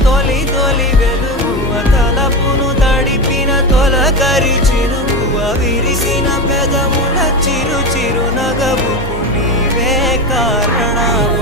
తొలి తొలి వెలుగువ తలపును తడిపిన తొలకరి చినుకువ విరిసిన పెదముల చిరు చిరు నగవుకు నీవే కారణము